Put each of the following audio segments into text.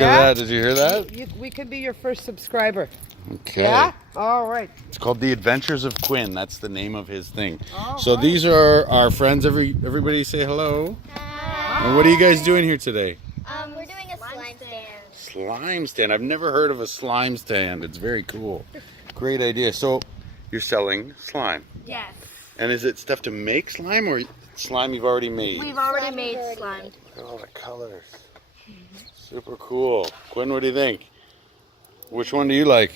Yeah? Did you hear that? We could be your first subscriber. Okay. Yeah? All right. It's called The Adventures of Quinn. That's the name of his thing. All so right. these are our friends. Everybody say hello. Hi. And what are you guys doing here today? We're doing a slime stand. Slime stand. I've never heard of a slime stand. It's very cool. Great idea. So you're selling slime. Yes. And is it stuff to make slime or slime you've already made? We've already made slime. Look at all the colors. Super cool. Quinn, what do you think? Which one do you like?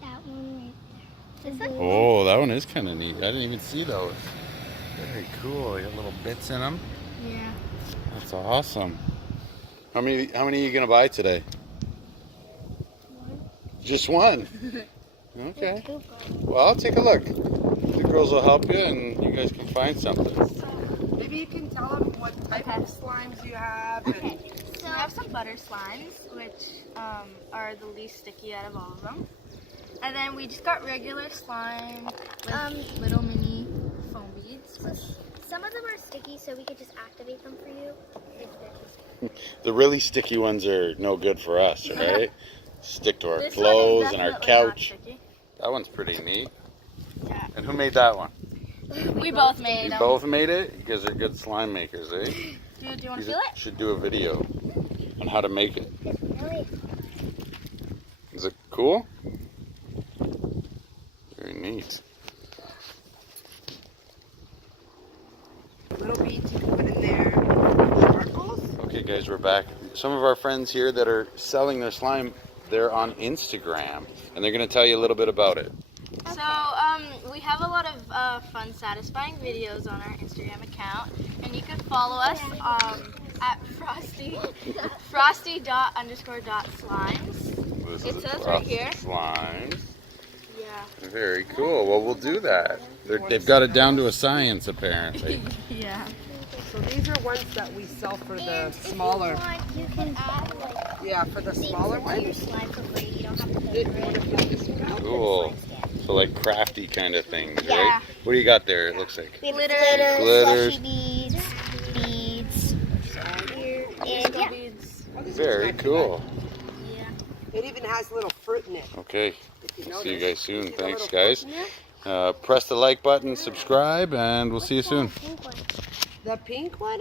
That one right there. Oh, that one is kind of neat. I didn't even see those. Very cool. You got little bits in them. Yeah. That's awesome. How many are you gonna buy today? Just one. Okay. Well, I'll take a look. The girls will help you, and you guys can find something. Maybe you can tell them what type of slimes you have. And So we have some butter slimes, which are the least sticky out of all of them. And then we just got regular slime with little mini foam beads. Some of them are sticky, so we could just activate them for you. The really sticky ones are no good for us, right? Stick to our This clothes one is and our definitely not couch. sticky. That one's pretty neat. Yeah. And who made that one? We both made You them. both made it? You guys are good slime makers, eh? Do you want to You feel it? should do a video on how to make it. Is it cool? Very neat. little beads you can put in there. Sparkles. Okay guys, we're back. Some of our friends here that are selling their slime, they're on Instagram, and they're going to tell you a little bit about it. So we have a lot of fun, satisfying videos on our Instagram account, and you can follow us at Frostyy_.slimes. This It is says right here. Slimes. Yeah. Very cool. Well, we'll do that. They've got it down to a science, apparently. Yeah. So these are ones that we sell for the smaller. You can add like Yeah, for the smaller your ones. slime for free. You don't have to pay Did for you want it. to feel this one out? Cool. So like crafty kind of things, right? Yeah. What do you got there? It looks like Glitters, Glitters. slushy beads, and yeah. Beads. Oh, these are very not too cool. Yeah. It even has little fruit in it. Okay. If you See you notice. guys soon. See the Thanks, little fruit guys. in there? Press the like button, subscribe, and we'll see you soon. Pink one. The pink one,